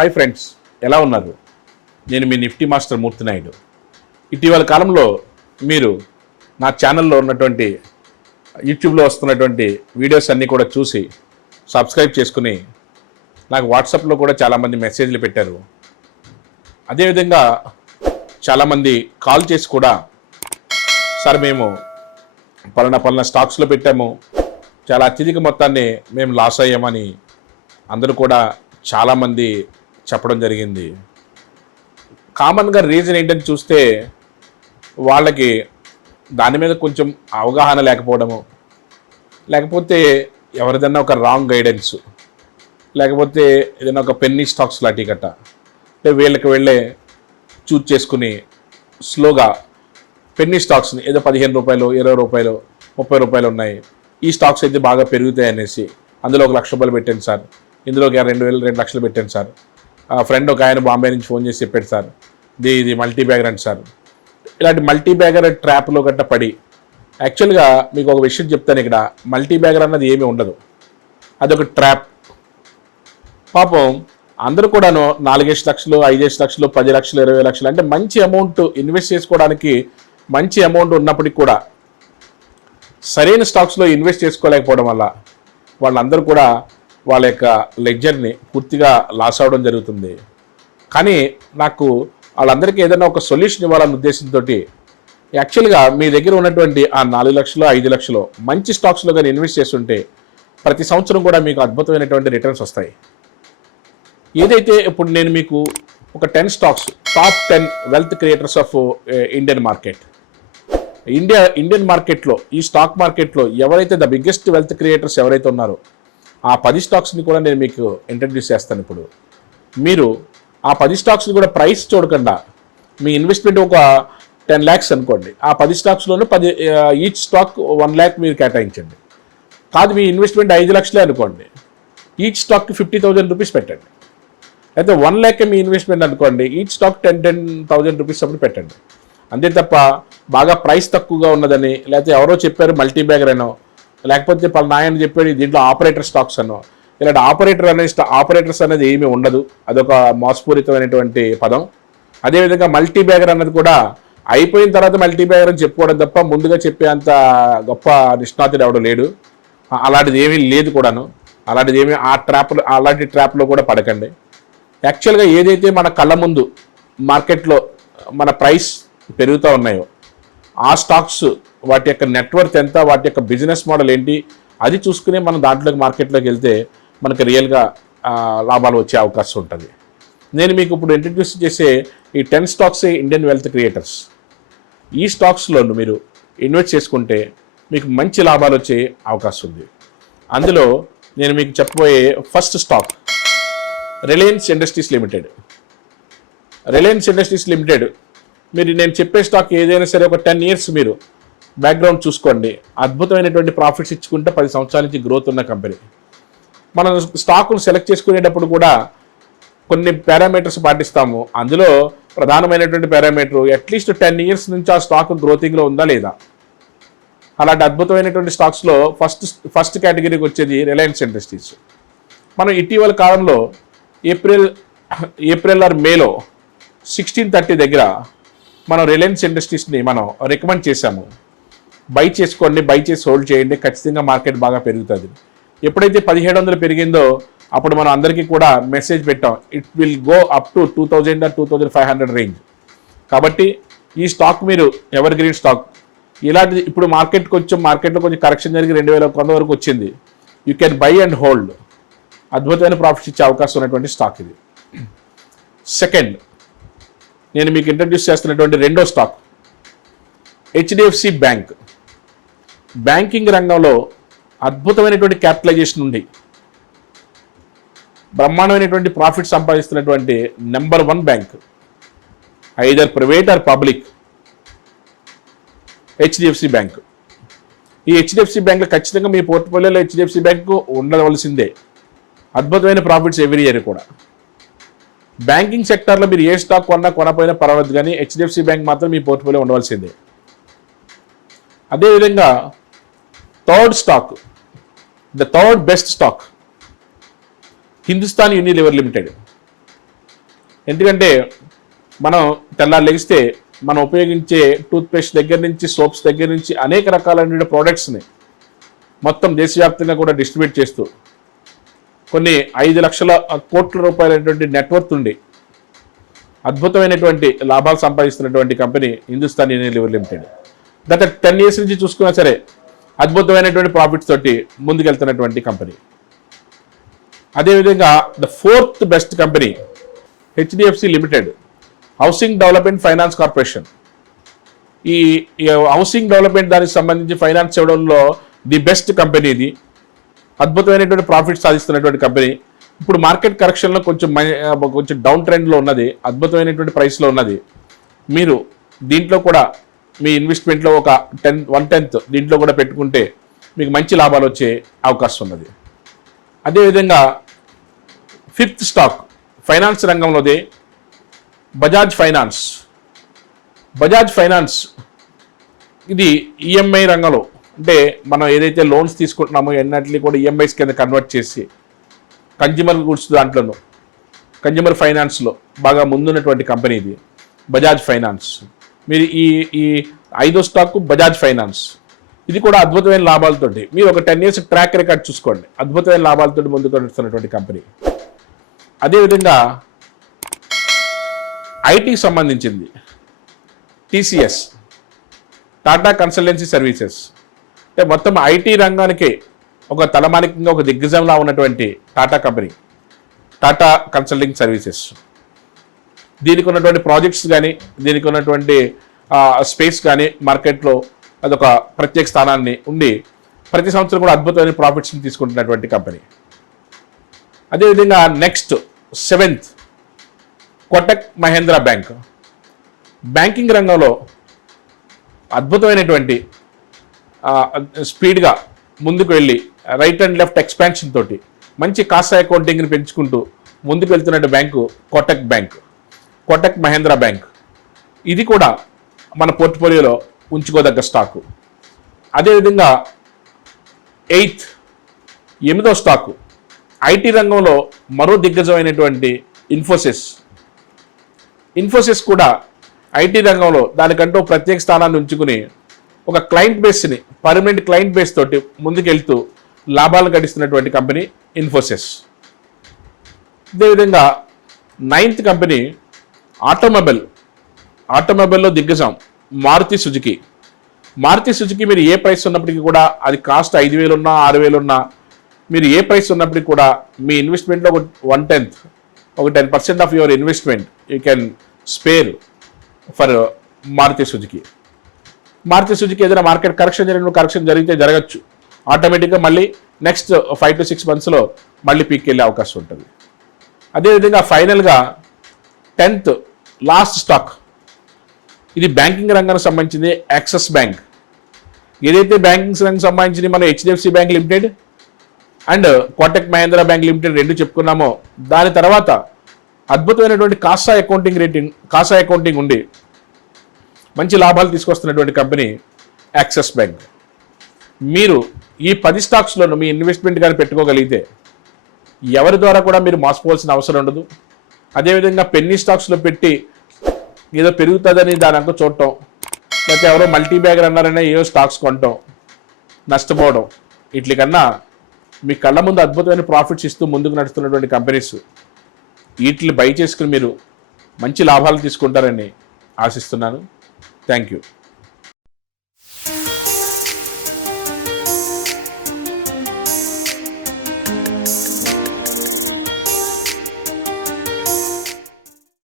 Hi friends, ఎలా ఉన్నారు? నేను మీ నిఫ్టీ మాస్టర్ మూర్తి నాయుడు. ఇటీవల కాలంలో మీరు నా ఛానల్లో ఉన్నటువంటి యూట్యూబ్లో వస్తున్నటువంటి వీడియోస్ అన్నీ కూడా చూసి సబ్స్క్రైబ్ చేసుకుని నాకు వాట్సాప్లో కూడా చాలామంది మెసేజ్లు పెట్టారు. అదేవిధంగా చాలామంది కాల్ చేసి కూడా, సార్ మేము పలానా స్టాక్స్లో పెట్టాము, చాలా అత్యధిక మొత్తాన్ని మేము లాస్ అయ్యామని అందరూ కూడా చాలామంది చెప్పడం జరిగింది. కామన్గా రీజన్ ఏంటని చూస్తే వాళ్ళకి దాని మీద కొంచెం అవగాహన లేకపోవడము, లేకపోతే ఎవరిదన్నా ఒక రాంగ్ గైడెన్స్, లేకపోతే ఏదైనా ఒక పెన్నీ స్టాక్స్ లాంటి గట్ట అంటే వీళ్ళకి వెళ్ళే చూజ్ చేసుకుని స్లోగా పెన్నీ స్టాక్స్ని ఏదో 15 రూపాయలు, 20 రూపాయలు, 30 రూపాయలు ఉన్నాయి, ఈ స్టాక్స్ అయితే బాగా పెరుగుతాయి అనేసి అందులో ₹1,00,000 పెట్టాను సార్, ఇందులో 2 లక్షలు పెట్టాను సార్, ఫ్రెండ్ ఒక ఆయన బాంబే నుంచి ఫోన్ చేసి చెప్పాడు సార్, ఇది మల్టీ బ్యాగర్ అండి సార్. ఇలాంటి మల్టీ బ్యాగర్ ట్రాప్లో గట్ట పడి, యాక్చువల్గా మీకు ఒక విషయం చెప్తాను, ఇక్కడ మల్టీ బ్యాగర్ అన్నది ఏమీ ఉండదు, అదొక ట్రాప్. పాపం అందరూ కూడాను 4 లక్షలు, 5 లక్షలు, 10 లక్షలు, 20 లక్షలు అంటే మంచి అమౌంట్ ఇన్వెస్ట్ చేసుకోవడానికి మంచి అమౌంట్ ఉన్నప్పటికీ కూడా సరైన స్టాక్స్లో ఇన్వెస్ట్ చేసుకోలేకపోవడం వల్ల వాళ్ళందరూ కూడా వాళ్ళ యొక్క లెడ్జర్ని పూర్తిగా లాస్ అవ్వడం జరుగుతుంది. కానీ నాకు వాళ్ళందరికీ ఏదైనా ఒక సొల్యూషన్ ఇవ్వాలన్న ఉద్దేశంతో యాక్చువల్గా మీ దగ్గర ఉన్నటువంటి ఆ 4 లక్షలు, 5 లక్షలు మంచి స్టాక్స్లో కానీ ఇన్వెస్ట్ చేస్తుంటే ప్రతి సంవత్సరం కూడా మీకు అద్భుతమైనటువంటి రిటర్న్స్ వస్తాయి. ఏదైతే ఇప్పుడు నేను మీకు ఒక 10 stocks, top 10 wealth creators of Indian market, Indian మార్కెట్లో, ఈ స్టాక్ మార్కెట్లో ఎవరైతే ద బిగ్గెస్ట్ వెల్త్ క్రియేటర్స్ ఎవరైతే ఉన్నారో ఆ 10 స్టాక్స్ని కూడా నేను మీకు ఇంట్రడ్యూస్ చేస్తాను. ఇప్పుడు మీరు ఆ 10 స్టాక్స్ని కూడా ప్రైస్ చూడకుండా, మీ ఇన్వెస్ట్మెంట్ ఒక 10 lakhs అనుకోండి, ఆ 10 స్టాక్స్లోనూ ఈచ్ స్టాక్ 1 lakh మీరు కేటాయించండి. కాదు మీ ఇన్వెస్ట్మెంట్ 5 లక్షలే అనుకోండి, ఈచ్ స్టాక్కి 50,000 రూపీస్ పెట్టండి. అయితే 1 lakh మీ ఇన్వెస్ట్మెంట్ అనుకోండి, ఈచ్ స్టాక్ 10,000 రూపీస్ అప్పుడు పెట్టండి. అంతే తప్ప బాగా ప్రైస్ తక్కువగా ఉన్నదని, లేకపోతే ఎవరో చెప్పారు మల్టీ బ్యాగర్ అనో, లేకపోతే నాయన చెప్పాడు దీంట్లో ఆపరేటర్ స్టాక్స్ అనో, ఇలాంటి ఆపరేటర్స్ అనేది ఏమీ ఉండదు, అదొక మోసపూరితమైనటువంటి పదం. అదేవిధంగా మల్టీ బ్యాగర్ అన్నది కూడా అయిపోయిన తర్వాత మల్టీ బ్యాగర్ అని చెప్పుకోవడం తప్ప ముందుగా చెప్పే అంత గొప్ప నిష్ణాతుడు ఎవడు లేడు. అలాంటిది ఏమీ లేదు కూడాను. అలాంటి ట్రాప్లో కూడా పడకండి. యాక్చువల్గా ఏదైతే మన కళ్ళ ముందు మార్కెట్లో మన ప్రైస్ పెరుగుతూ ఉన్నాయో ఆ స్టాక్స్, వాటి యొక్క నెట్వర్క్ ఎంత, వాటి యొక్క బిజినెస్ మోడల్ ఏంటి, అది చూసుకుని మనం దాంట్లోకి మార్కెట్లోకి వెళ్తే మనకు రియల్గా లాభాలు వచ్చే అవకాశం ఉంటుంది. నేను మీకు ఇప్పుడు ఇంట్రడ్యూస్ చేసే ఈ 10 స్టాక్స్ ఇండియన్ వెల్త్ క్రియేటర్స్, ఈ స్టాక్స్లో మీరు ఇన్వెస్ట్ చేసుకుంటే మీకు మంచి లాభాలు వచ్చే అవకాశం ఉంది. అందులో నేను మీకు చెప్పబోయే first stock Reliance industries limited. Reliance industries limited, మీరు నేను చెప్పే స్టాక్ ఏదైనా సరే ఒక 10 years మీరు బ్యాక్గ్రౌండ్ చూసుకోండి, అద్భుతమైనటువంటి ప్రాఫిట్స్ ఇచ్చుకుంటే 10 సంవత్సరాల నుంచి గ్రోత్ ఉన్న కంపెనీ. మనం స్టాకులు సెలెక్ట్ చేసుకునేటప్పుడు కూడా కొన్ని పారామీటర్స్ పాటిస్తాము. అందులో ప్రధానమైనటువంటి పారామీటర్ అట్లీస్ట్ 10 years నుంచి ఆ స్టాక్ గ్రోతింగ్లో ఉందా లేదా. అలాంటి అద్భుతమైనటువంటి స్టాక్స్లో ఫస్ట్ కేటగిరీకి వచ్చేది రిలయన్స్ ఇండస్ట్రీస్. మనం ఇటీవల కాలంలో ఏప్రిల్ ఆర్ మేలో 1630 దగ్గర మనం రిలయన్స్ ఇండస్ట్రీస్ని మనం రికమెండ్ చేశాము, బై చేసుకోండి, బై చేసి హోల్డ్ చేయండి, ఖచ్చితంగా మార్కెట్ బాగా పెరుగుతుంది. ఎప్పుడైతే 1700 పెరిగిందో అప్పుడు మనం అందరికీ కూడా మెసేజ్ పెట్టాం, it will go up to 2000 or 2500 range. కాబట్టి ఈ స్టాక్ మీరు ఎవర్ గ్రీన్ స్టాక్. ఇలాంటిది ఇప్పుడు మార్కెట్లో కొంచెం కరెక్షన్ జరిగి 2100 వరకు వచ్చింది. You can buy and hold. అద్భుతమైన ప్రాఫిట్స్ ఇచ్చే అవకాశం ఉన్నటువంటి స్టాక్ ఇది. సెకండ్, నేను మీకు ఇంట్రడ్యూస్ చేస్తున్నటువంటి రెండో స్టాక్ హెచ్డిఎఫ్సి బ్యాంక్. బ్యాంకింగ్ రంగంలో అద్భుతమైనటువంటి క్యాపిటలైజేషన్ ఉంది, బ్రహ్మాండమైనటువంటి ప్రాఫిట్ సంపాదిస్తున్నటువంటి number 1 bank, either private or public, HDFC bank. ఈ హెచ్డిఎఫ్సి బ్యాంక్లో ఖచ్చితంగా మీ పోర్ట్ఫోలియోలో హెచ్డిఎఫ్సి బ్యాంకు ఉండవలసిందే. అద్భుతమైన ప్రాఫిట్స్ ఎవ్రీ ఇయర్ కూడా. బ్యాంకింగ్ సెక్టార్లో మీరు ఏ స్టాక్ కొనపోయినా పర్వాలేదు, కానీ హెచ్డిఎఫ్సి బ్యాంక్ మాత్రం మీ పోర్ట్ఫోలియో ఉండవలసిందే. అదేవిధంగా third stock, the third best stock, Hindustan Unilever limited. ఎందుకంటే మనం తెల్లారు లెగిస్తే మనం ఉపయోగించే టూత్పేస్ట్ దగ్గర నుంచి సోప్స్ దగ్గర నుంచి అనేక రకాలైన ప్రోడక్ట్స్ని మొత్తం దేశవ్యాప్తంగా కూడా డిస్ట్రిబ్యూట్ చేస్తూ కొన్ని 5 లక్షల కోట్ల రూపాయలైనటువంటి నెట్వర్త్ ఉండి అద్భుతమైనటువంటి లాభాలు సంపాదిస్తున్నటువంటి కంపెనీ హిందుస్థాన్ యూనిలివర్ లిమిటెడ్. గత 10 years నుంచి చూసుకున్నా సరే అద్భుతమైనటువంటి ప్రాఫిట్స్ తోటి ముందుకెళ్తున్నటువంటి కంపెనీ. అదేవిధంగా the 4th best company HDFC limited, housing development finance corporation. ఈ హౌసింగ్ డెవలప్మెంట్ దానికి సంబంధించి ఫైనాన్స్ ఇవ్వడంలో ది బెస్ట్ కంపెనీ ఇది. అద్భుతమైనటువంటి ప్రాఫిట్ సాధిస్తున్నటువంటి కంపెనీ. ఇప్పుడు మార్కెట్ కరెక్షన్లో కొంచెం డౌన్ ట్రెండ్లో ఉన్నది, అద్భుతమైనటువంటి ప్రైస్లో ఉన్నది. మీరు దీంట్లో కూడా మీ ఇన్వెస్ట్మెంట్లో ఒక 1/10 దీంట్లో కూడా పెట్టుకుంటే మీకు మంచి లాభాలు వచ్చే అవకాశం ఉన్నది. అదేవిధంగా 5th స్టాక్ ఫైనాన్స్ రంగంలోదే బజాజ్ ఫైనాన్స్. బజాజ్ ఫైనాన్స్ ఇది ఈఎంఐ రంగంలో, అంటే మనం ఏదైతే లోన్స్ తీసుకుంటున్నామో ఎన్నట్లు కూడా ఈఎంఐస్ కింద కన్వర్ట్ చేసి కన్జ్యూమర్ గుడ్స్ దాంట్లోనూ కన్జ్యూమర్ ఫైనాన్స్లో బాగా ముందున్నటువంటి కంపెనీ ఇది బజాజ్ ఫైనాన్స్. మీరు ఈ 5వ స్టాక్ బజాజ్ ఫైనాన్స్, ఇది కూడా అద్భుతమైన లాభాలతోటి మీరు ఒక 10 years ట్రాక్ రికార్డ్ చూసుకోండి, అద్భుతమైన లాభాలతోటి ముందుకు నడుస్తున్నటువంటి కంపెనీ. అదేవిధంగా ఐటీకి సంబంధించింది టీసీఎస్, టాటా కన్సల్టెన్సీ సర్వీసెస్. అంటే మొత్తం ఐటీ రంగానికి ఒక తలమానికంగా ఒక దిగ్గజంలా ఉన్నటువంటి Tata company, Tata consulting services. దీనికి ఉన్నటువంటి ప్రాజెక్ట్స్ కానీ దీనికి ఉన్నటువంటి స్పేస్ కానీ మార్కెట్లో అదొక ప్రత్యేక స్థానాన్ని ఉండి ప్రతి సంవత్సరం కూడా అద్భుతమైన ప్రాఫిట్స్ని తీసుకుంటున్నటువంటి కంపెనీ. అదేవిధంగా next 7th Kotak Mahindra bank. Banking రంగంలో అద్భుతమైనటువంటి స్పీడ్గా ముందుకు వెళ్ళి రైట్ అండ్ లెఫ్ట్ ఎక్స్పాన్షన్ తోటి మంచి కాస్ట్ అకౌంటింగ్ని పెంచుకుంటూ ముందుకు వెళ్తున్నట్టు bank Kotak bank, Kotak Mahindra bank. ఇది కూడా మన పోర్ట్ఫోలియోలో ఉంచుకోదగ్గ స్టాకు. అదేవిధంగా 8వ స్టాకు ఐటీ రంగంలో మరో దిగ్గజమైనటువంటి ఇన్ఫోసిస్. ఇన్ఫోసిస్ కూడా ఐటీ రంగంలో దానికంటూ ప్రత్యేక స్థానాన్ని ఉంచుకుని ఒక క్లయింట్ బేస్ని పర్మనెంట్ క్లయింట్ బేస్ తోటి ముందుకెళ్తూ లాభాలు గడిస్తున్నటువంటి కంపెనీ ఇన్ఫోసిస్. అదేవిధంగా 9th కంపెనీ ఆటోమొబైల్లో దిగ్గజం మారుతి సుజుకి. మారుతి సుజుకి మీరు ఏ ప్రైస్ ఉన్నప్పటికీ కూడా అది కాస్ట్ 5,000 ఉన్నా 6,000 ఉన్నా మీరు ఏ ప్రైస్ ఉన్నప్పటికీ కూడా మీ ఇన్వెస్ట్మెంట్లో ఒక 1/10 ఒక 10% of your investment you can spare for Maruti Suzuki. Maruti Suzuki ఏదైనా మార్కెట్ కరెక్షన్ జరిగితే జరగచ్చు, ఆటోమేటిక్గా మళ్ళీ నెక్స్ట్ 5 to 6 monthsలో మళ్ళీ పీక్ వెళ్ళే అవకాశం ఉంటుంది. అదేవిధంగా ఫైనల్గా 10th లాస్ట్ స్టాక్, ఇది బ్యాంకింగ్ రంగానికి సంబంధించింది యాక్సిస్ బ్యాంక్. ఏదైతే బ్యాంకింగ్ రంగానికి సంబంధించింది మనం HDFC bank limited and Kotak Mahindra bank limited 2 చెప్పుకున్నామో, దాని తర్వాత అద్భుతమైనటువంటి కాసా అకౌంటింగ్ ఉండి మంచి లాభాలు తీసుకొస్తున్నటువంటి కంపెనీ యాక్సిస్ బ్యాంక్. మీరు ఈ 10 స్టాక్స్లోనూ మీ ఇన్వెస్ట్మెంట్ కానీ పెట్టుకోగలిగితే ఎవరి ద్వారా కూడా మీరు మోసపోవాల్సిన అవసరం ఉండదు. అదేవిధంగా పెన్నీ స్టాక్స్లో పెట్టి ఏదో పెరుగుతుందని దాని అంతా చూడటం, లేకపోతే ఎవరో మల్టీ బ్యాగర్ అన్నారనే ఏదో స్టాక్స్ కొనటం, నష్టపోవడం, వీటి కన్నా మీ కళ్ళ ముందు అద్భుతమైన ప్రాఫిట్స్ ఇస్తూ ముందుకు నడుస్తున్నటువంటి కంపెనీస్ వీటిని బై చేసుకుని మీరు మంచి లాభాలు తీసుకుంటారని ఆశిస్తున్నాను. Thank you.